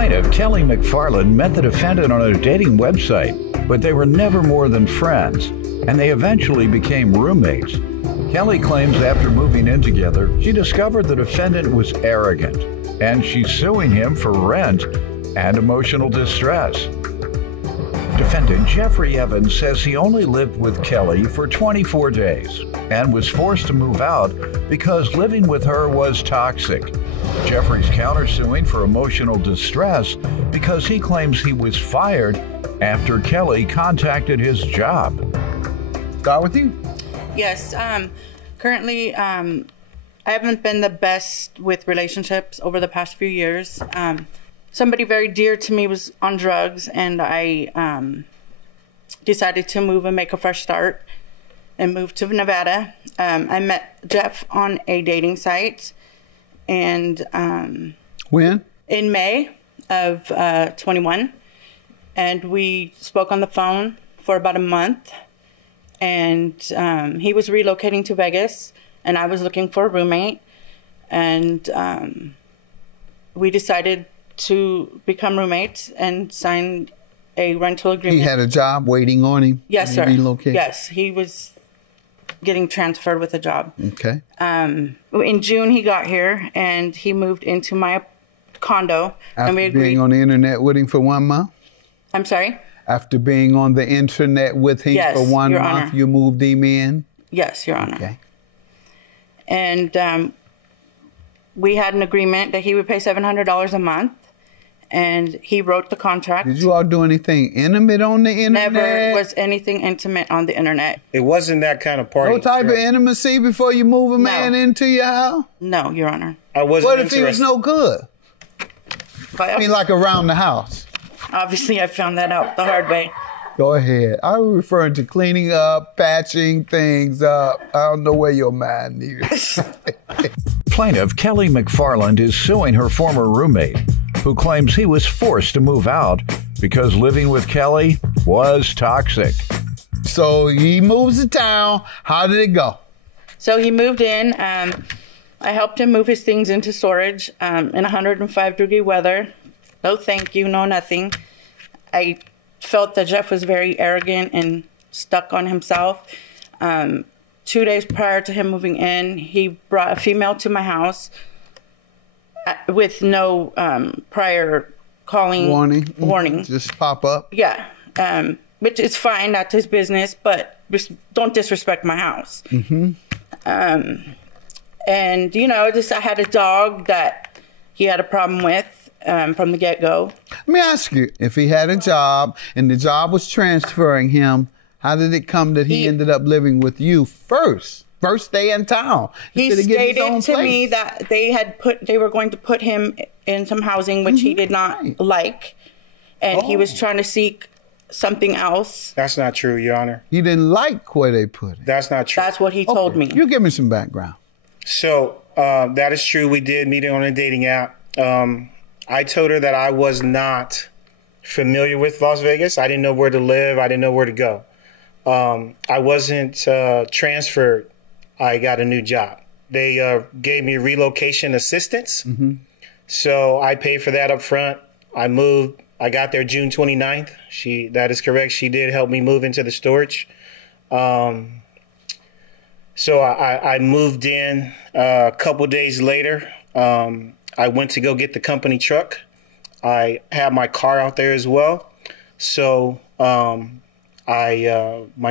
Plaintiff Kelly McFarland met the defendant on a dating website, but they were never more than friends, and they eventually became roommates. Kelly claims after moving in together, she discovered the defendant was arrogant, and she's suing him for rent and emotional distress. Defendant Jeffrey Evans says he only lived with Kelly for 24 days and was forced to move out because living with her was toxic. Jeffrey's countersuing for emotional distress because he claims he was fired after Kelly contacted his job. Start with you. Yes. Currently, I haven't been the best with relationships over the past few years. Somebody very dear to me was on drugs, and I decided to move and make a fresh start and move to Nevada. I met Jeff on a dating site, and When? in May of 21, and we spoke on the phone for about a month, and he was relocating to Vegas, and I was looking for a roommate, and we decided to become roommates and sign a rental agreement. He had a job waiting on him? Yes, sir. Relocated? Yes, he was getting transferred with a job. Okay. In June, he got here, and he moved into my condo. After and we agreed. being on the internet with him for 1 month? I'm sorry? After being on the internet with him Yes, for 1 Your month, Honor. you moved him in? Yes, Your Honor. Okay. And we had an agreement that he would pay $700 a month, and he wrote the contract. Did you all do anything intimate on the internet? Never was anything intimate on the internet. It wasn't that kind of party. No type of intimacy before you move a No. man into your house? No, Your Honor. I wasn't What if he was interested. no good? But I mean, like around the house. obviously, I found that out the hard way. Go ahead. I'm referring to cleaning up, patching things up. I don't know where your mind is. Plaintiff Kelly McFarland is suing her former roommate, who claims he was forced to move out because living with Kelly was toxic. So he moves to town. How did it go? So he moved in. I helped him move his things into storage in 105-degree weather. No thank you, no nothing. I felt that Jeff was very arrogant and stuck on himself. 2 days prior to him moving in, he brought a female to my house with no prior calling warning. Just pop up. Yeah, which is fine. That's his business, but just don't disrespect my house. Mm-hmm. And, you know, just I had a dog that he had a problem with from the get-go. Let me ask you, if he had a job and the job was transferring him, how did it come that he ended up living with you first day in town? He stated to me that they were going to put him in some housing which he did not like, and he was trying to seek something else. That's not true, Your Honor. He didn't like where they put him. That's not true. That's what he told me. You give me some background. So that is true. We did meet on a dating app. I told her that I was not familiar with Las Vegas. I didn't know where to live. I didn't know where to go. I wasn't transferred. I got a new job. They gave me relocation assistance. Mm-hmm. So I paid for that up front. I moved. I got there June 29th. That is correct. She did help me move into the storage. So I moved in a couple days later. I went to go get the company truck. I had my car out there as well. So my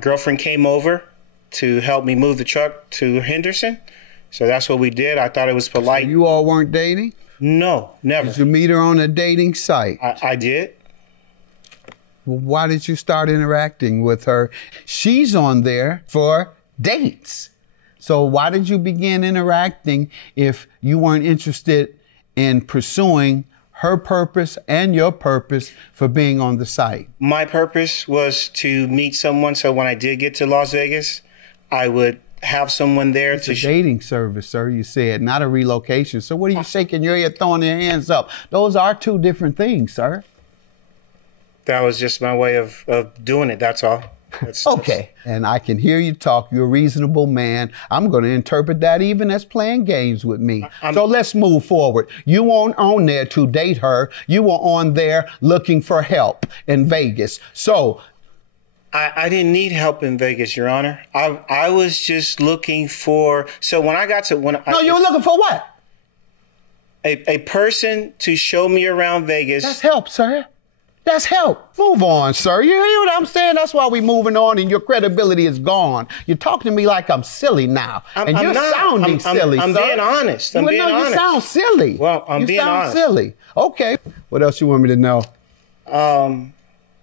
girlfriend came over to help me move the truck to Henderson. So that's what we did. I thought it was polite. So you all weren't dating? No, never. Did you meet her on a dating site? I did. Well, why did you start interacting with her? She's on there for dates. So why did you begin interacting if you weren't interested in pursuing her purpose and your purpose for being on the site? My purpose was to meet someone, so when I did get to Las Vegas, I would have someone there. It's a dating service, sir, you said, not a relocation. So what are you shaking your head, throwing your hands up? Those are two different things, sir. That was just my way of doing it, that's all. Okay, and I can hear you talk. You're a reasonable man. I'm going to interpret that even as playing games with me. So let's move forward. You weren't on there to date her. You were on there looking for help in Vegas. So I didn't need help in Vegas, Your Honor. I was just looking for. So when I got to no, you were looking for what? A person to show me around Vegas. That's help, sir. That's help. Move on, sir. You hear what I'm saying? That's why we're moving on and your credibility is gone. You're talking to me like I'm silly now. And you're sounding silly, I'm sir. being honest. I'm being honest. You sound silly. Well, I'm being honest. You sound silly. Okay. What else you want me to know?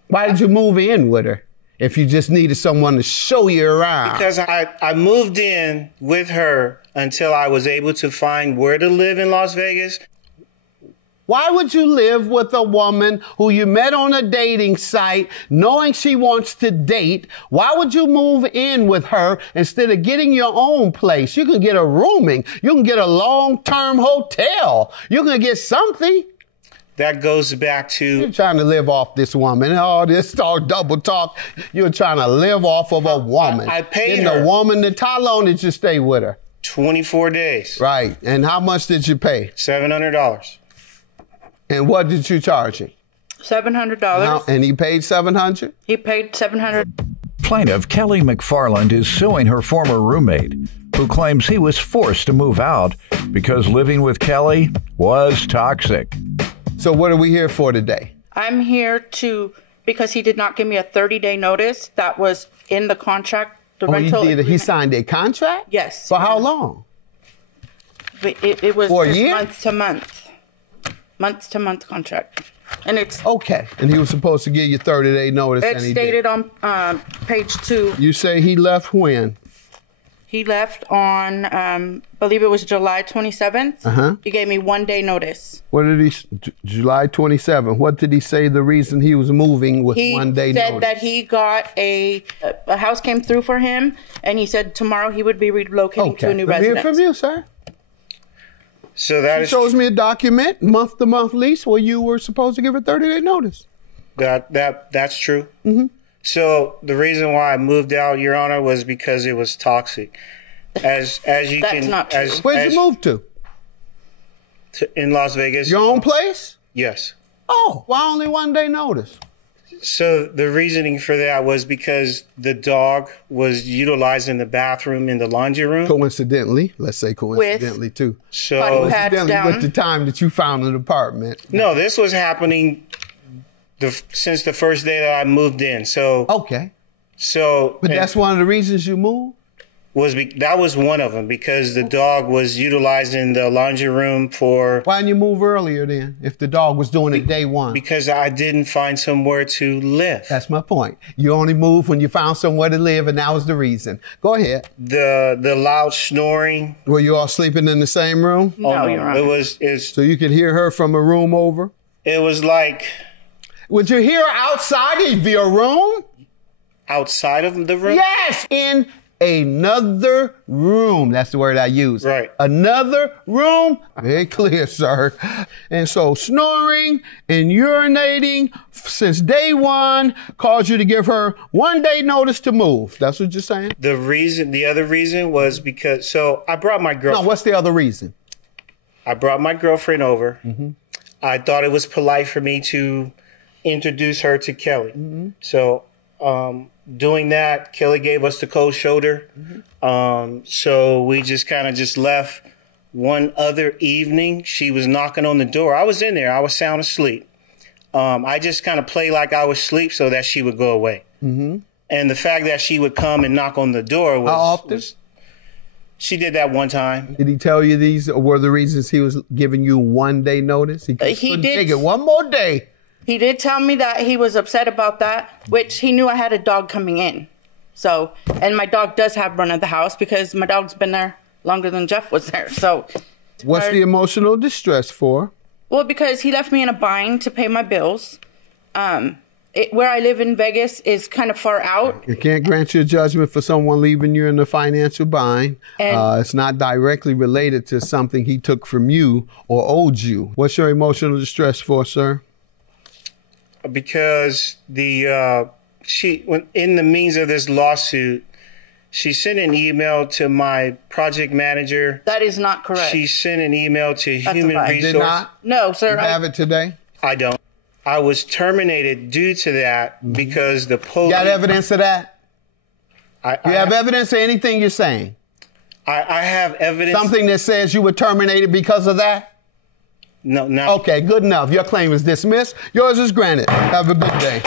Why did you move in with her if you just needed someone to show you around? Because I moved in with her until I was able to find where to live in Las Vegas. Why would you live with a woman who you met on a dating site, knowing she wants to date? Why would you move in with her instead of getting your own place? You can get a rooming. You can get a long-term hotel. You can get something. That goes back to... You're trying to live off this woman. All this talk, double talk. You're trying to live off of a woman. I paid her. the woman, how long did you stay with her? 24 days. Right. And how much did you pay? $700. And what did you charge him? $700. And he paid $700? He paid $700. Plaintiff Kelly McFarland is suing her former roommate, who claims he was forced to move out because living with Kelly was toxic. So what are we here for today? I'm here because he did not give me a 30-day notice. That was in the contract. The rental agreement. He signed a contract? Yes. For how long? It was for a year? Month to month. Month to month contract. And it's okay. And he was supposed to give you 30-day notice. It's stated on page 2. You say he left when? He left on, I believe it was July 27th. He gave me 1-day notice. What did he, July 27th, what did he say the reason he was moving with 1 day notice? He said that he got a house came through for him, and he said tomorrow he would be relocating to a new residence. Hear from you, sir. So that shows me a document, month-to-month lease, where you were supposed to give a 30-day notice. That's true. So the reason why I moved out, Your Honor, was because it was toxic. As you That's not true. Where'd you move to? In Las Vegas. Your own place? Yes. Oh, why only 1 day notice? So the reasoning for that was because the dog was utilizing the bathroom in the laundry room. Coincidentally, let's say coincidentally too. So coincidentally with the time that you found an apartment. No, this was happening since the first day that I moved in. So okay. So but that's one of the reasons you moved? That was one of them, because the dog was utilizing the laundry room for... Why didn't you move earlier then, if the dog was doing it day one? Because I didn't find somewhere to live. That's my point. You only moved when you found somewhere to live, and that was the reason. Go ahead. The loud snoring. Were you all sleeping in the same room? No, you're right. It was... So you could hear her from a room over? It was like... Would you hear her outside of your room? Outside of the room? Yes, in another room. That's the word I use. Right. Another room. Very clear, sir. And so snoring and urinating since day one caused you to give her 1 day notice to move. That's what you're saying? The other reason was because, so I brought my girlfriend. No, what's the other reason? I brought my girlfriend over. I thought it was polite for me to introduce her to Kelly. So, doing that, Kelly gave us the cold shoulder. So we just kind of just left. One other evening, she was knocking on the door. I was in there. I was sound asleep. I just kind of played like I was asleep so that she would go away. And the fact that she would come and knock on the door was... How often? She did that one time. Did he tell you these were the reasons he was giving you 1 day notice? He couldn't take it one more day. He did tell me that he was upset about that, which he knew I had a dog coming in. So, and my dog does have run of the house because my dog's been there longer than Jeff was there. So, what's the emotional distress for? Well, because he left me in a bind to pay my bills. Where I live in Vegas is kind of far out. You can't grant you a judgment for someone leaving you in a financial bind. It's not directly related to something he took from you or owed you. What's your emotional distress for, sir? Because the in the means of this lawsuit, she sent an email to my project manager. That is not correct. She sent an email to That's human a lie. resources. Did not? No, sir. You have it today? I don't. I was terminated due to that because the police. Got evidence of that? I You have evidence of anything you're saying? I have evidence. Something that says you were terminated because of that? No, no. Okay, good enough. Your claim is dismissed. Yours is granted. Have a good day.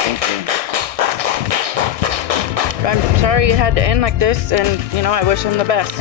I'm sorry it had to end like this, and, I wish him the best.